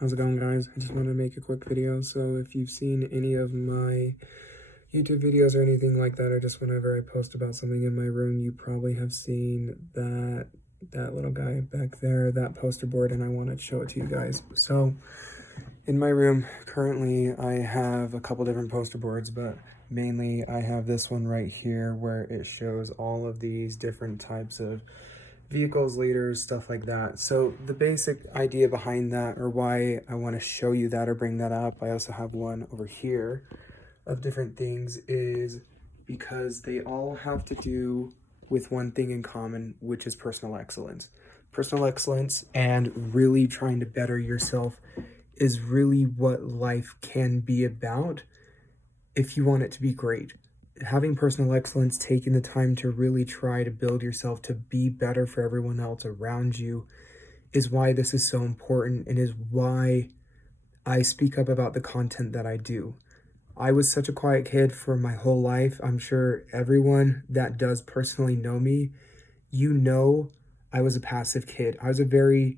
How's it going, guys? I just wanted to make a quick video. So if you've seen any of my YouTube videos or anything like that, or just whenever I post about something in my room, you probably have seen that little guy back there, that poster board, and I wanted to show it to you guys. So in my room currently I have a couple different poster boards, but mainly I have this one right here where it shows all of these different types of vehicles, leaders, stuff like that. So the basic idea behind that, or why I want to show you that or bring that up, I also have one over here of different things, is because they all have to do with one thing in common, which is personal excellence. Personal excellence and really trying to better yourself is really what life can be about if you want it to be great. Having personal excellence, taking the time to really try to build yourself to be better for everyone else around you, is why this is so important and is why I speak up about the content that I do. I was such a quiet kid for my whole life. I'm sure everyone that does personally know me, I was a passive kid. I was a very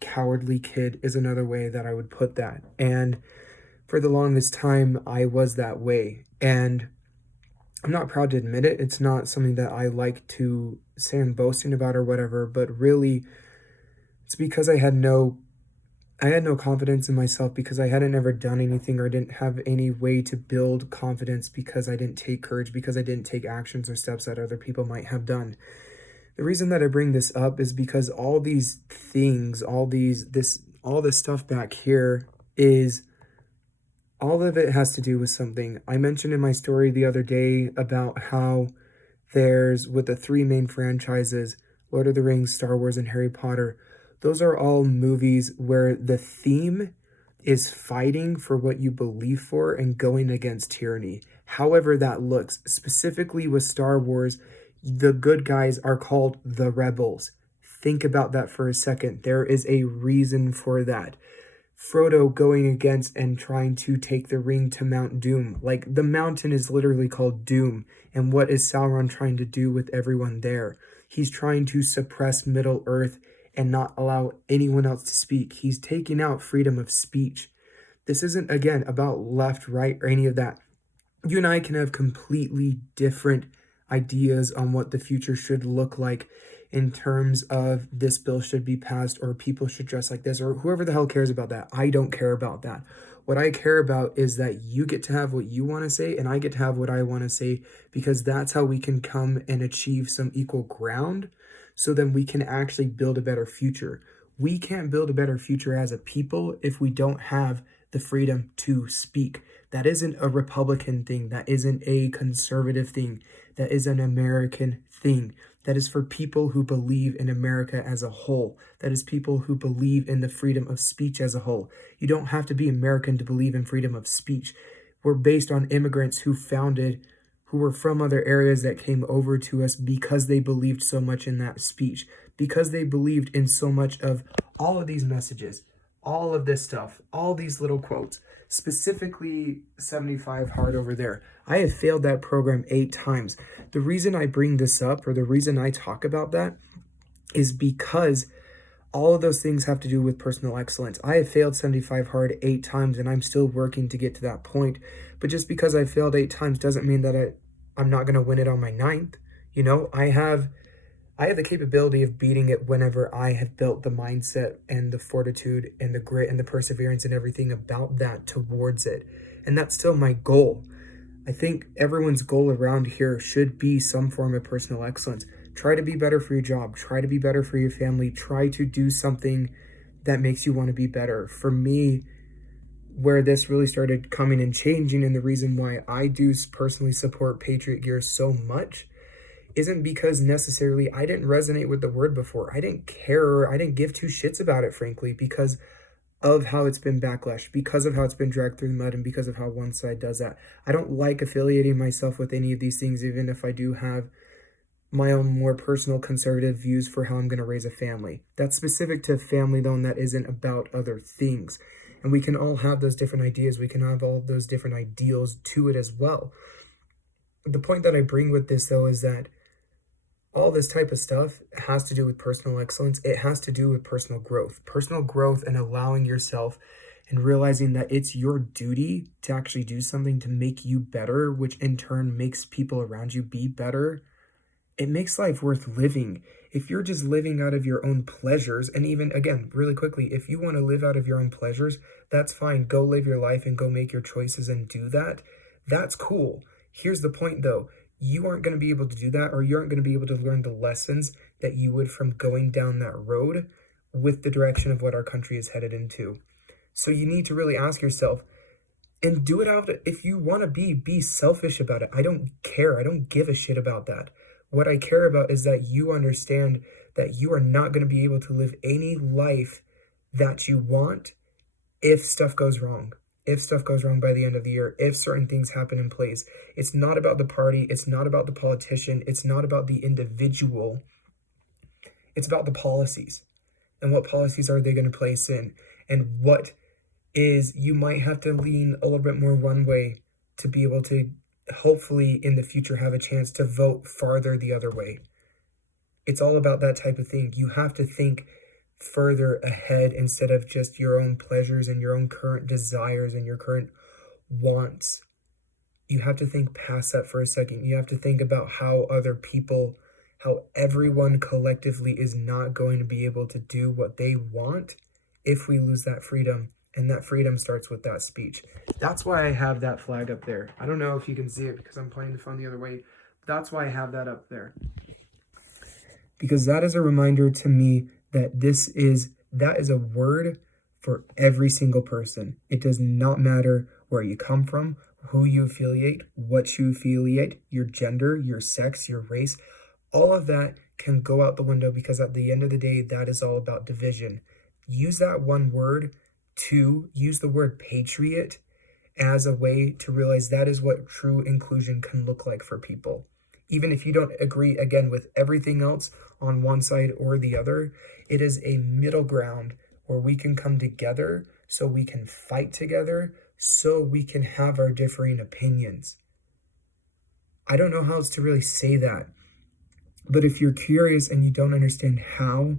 cowardly kid, is another way that I would put that. And for the longest time, I was that way. And I'm not proud to admit it. It's not something that I like to say I'm boasting about or whatever, but really it's because I had no confidence in myself, because I hadn't ever done anything or didn't have any way to build confidence, because I didn't take courage, because I didn't take actions or steps that other people might have done. The reason that I bring this up is because all these things, all this stuff back here, is all of it has to do with something. I mentioned in my story the other day about how there's, with the three main franchises, Lord of the Rings, Star Wars, and Harry Potter, those are all movies where the theme is fighting for what you believe for and going against tyranny. However that looks, specifically with Star Wars, the good guys are called the rebels. Think about that for a second. There is a reason for that. Frodo going against and trying to take the ring to Mount Doom. Like, the mountain is literally called Doom. And what is Sauron trying to do with everyone there? He's trying to suppress Middle Earth and not allow anyone else to speak. He's taking out freedom of speech. This isn't, again, about left, right, or any of that. You and I can have completely different ideas on what the future should look like in terms of this bill should be passed, or people should dress like this, or whoever the hell cares about that. I don't care about that. What I care about is that you get to have what you want to say and I get to have what I want to say, because that's how we can come and achieve some equal ground, so then we can actually build a better future. We can't build a better future as a people if we don't have the freedom to speak. That isn't a Republican thing. That isn't a conservative thing. That is an American thing. That is for people who believe in America as a whole. That is people who believe in the freedom of speech as a whole. You don't have to be American to believe in freedom of speech. We're based on immigrants who were from other areas that came over to us because they believed so much in that speech, because they believed in so much of all of these messages, all of this stuff, all these little quotes, specifically 75 hard over there. I have failed that program 8 times. The reason I bring this up, or the reason I talk about that, is because all of those things have to do with personal excellence. I have failed 75 hard 8 times, and I'm still working to get to that point. But just because I failed 8 times doesn't mean that I'm not going to win it on my 9th. I have the capability of beating it whenever I have built the mindset and the fortitude and the grit and the perseverance and everything about that towards it. And that's still my goal. I think everyone's goal around here should be some form of personal excellence. Try to be better for your job. Try to be better for your family. Try to do something that makes you want to be better. For me, where this really started coming and changing, and the reason why I do personally support Patriot Gear so much, isn't because necessarily I didn't resonate with the word before. I didn't care. I didn't give two shits about it, frankly, because of how it's been backlashed, because of how it's been dragged through the mud, and because of how one side does that. I don't like affiliating myself with any of these things, even if I do have my own more personal conservative views for how I'm going to raise a family. That's specific to family, though, and that isn't about other things. And we can all have those different ideas. We can have all those different ideals to it as well. The point that I bring with this, though, is that all this type of stuff has to do with personal excellence. It has to do with personal growth and allowing yourself and realizing that it's your duty to actually do something to make you better, which in turn makes people around you be better. It makes life worth living. If you're just living out of your own pleasures, and even again, really quickly, if you want to live out of your own pleasures, that's fine. Go live your life and go make your choices and do that. That's cool. Here's the point though. You aren't going to be able to do that, or you aren't going to be able to learn the lessons that you would from going down that road with the direction of what our country is headed into. So you need to really ask yourself, and do it out of, if you want to be selfish about it. I don't care. I don't give a shit about that. What I care about is that you understand that you are not going to be able to live any life that you want if stuff goes wrong. If stuff goes wrong by the end of the year, if certain things happen in place. It's not about the party. It's not about the politician. It's not about the individual. It's about the policies. And what policies are they going to place in? And what is, you might have to lean a little bit more one way to be able to hopefully in the future have a chance to vote farther the other way. It's all about that type of thing. You have to think further ahead instead of just your own pleasures and your own current desires and your current wants. You have to think past that for a second. You have to think about how other people, how everyone collectively is not going to be able to do what they want if we lose that freedom. And that freedom starts with that speech. That's why I have that flag up there. I don't know if you can see it because I'm pointing the phone the other way. That's why I have that up there. Because that is a reminder to me that that is a word for every single person. It does not matter where you come from, who you affiliate, what you affiliate, your gender, your sex, your race. All of that can go out the window because at the end of the day, that is all about division. Use that one word to use the word patriot as a way to realize that is what true inclusion can look like for people. Even if you don't agree, again, with everything else on one side or the other, it is a middle ground where we can come together so we can fight together, so we can have our differing opinions. I don't know how else to really say that, but if you're curious and you don't understand how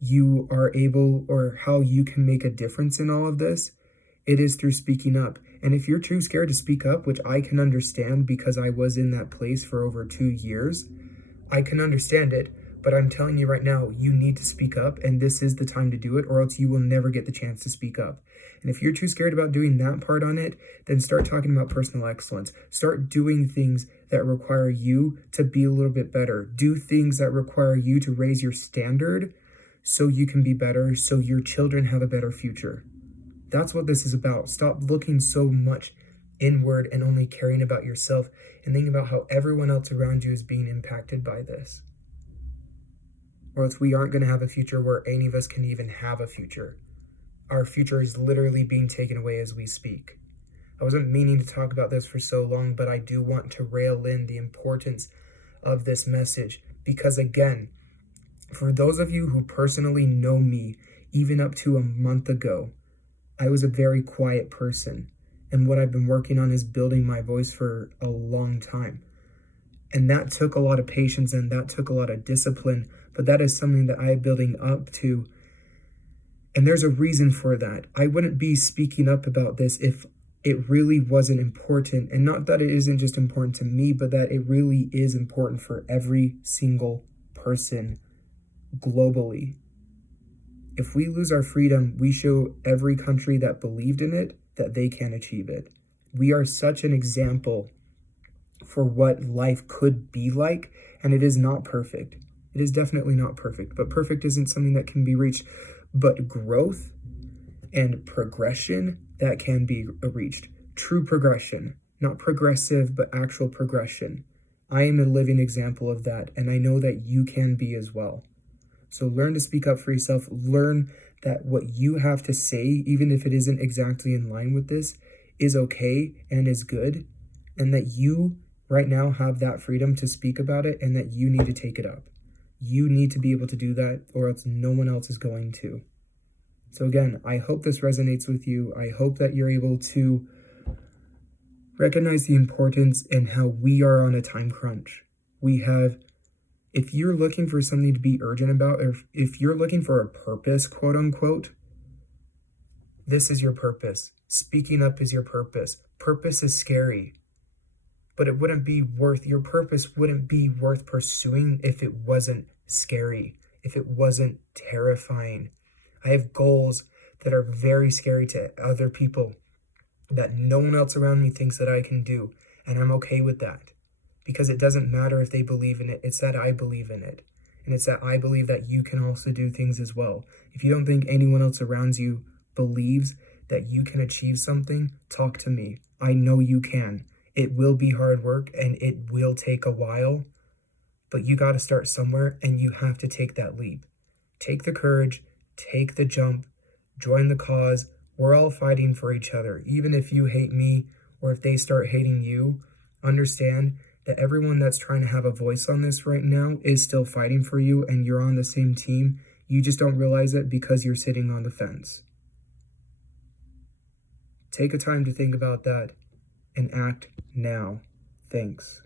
you are able or how you can make a difference in all of this, it is through speaking up. And if you're too scared to speak up, which I can understand because I was in that place for over 2 years, I can understand it, but I'm telling you right now, you need to speak up, and this is the time to do it, or else you will never get the chance to speak up. And if you're too scared about doing that part on it, then start talking about personal excellence. Start doing things that require you to be a little bit better. Do things that require you to raise your standard so you can be better, so your children have a better future. That's what this is about. Stop looking so much inward and only caring about yourself and thinking about how everyone else around you is being impacted by this. Or else we aren't going to have a future where any of us can even have a future. Our future is literally being taken away as we speak. I wasn't meaning to talk about this for so long, but I do want to rail in the importance of this message because, again, for those of you who personally know me, even up to a month ago, I was a very quiet person. And what I've been working on is building my voice for a long time. And that took a lot of patience and that took a lot of discipline. But that is something that I am building up to. And there's a reason for that. I wouldn't be speaking up about this if it really wasn't important. And not that it isn't just important to me, but that it really is important for every single person globally. If we lose our freedom, we show every country that believed in it that they can achieve it. We are such an example for what life could be like, and it is not perfect. It is definitely not perfect, but perfect isn't something that can be reached. But growth and progression, that can be reached. True progression, not progressive, but actual progression. I am a living example of that, and I know that you can be as well. So learn to speak up for yourself. Learn that what you have to say, even if it isn't exactly in line with this, is okay and is good. And that you right now have that freedom to speak about it and that you need to take it up. You need to be able to do that or else no one else is going to. So again, I hope this resonates with you. I hope that you're able to recognize the importance and how we are on a time crunch. We have If you're looking for something to be urgent about, or if you're looking for a purpose, quote unquote, this is your purpose. Speaking up is your purpose. Purpose is scary, but it wouldn't be worth, your purpose wouldn't be worth pursuing if it wasn't scary, if it wasn't terrifying. I have goals that are very scary to other people that no one else around me thinks that I can do, and I'm okay with that. Because it doesn't matter if they believe in it, it's that I believe in it. And it's that I believe that you can also do things as well. If you don't think anyone else around you believes that you can achieve something, talk to me. I know you can. It will be hard work and it will take a while, but you got to start somewhere and you have to take that leap. Take the courage, take the jump, join the cause. We're all fighting for each other. Even if you hate me or if they start hating you, understand that everyone that's trying to have a voice on this right now is still fighting for you and you're on the same team. You just don't realize it because you're sitting on the fence. Take a time to think about that and act now. Thanks.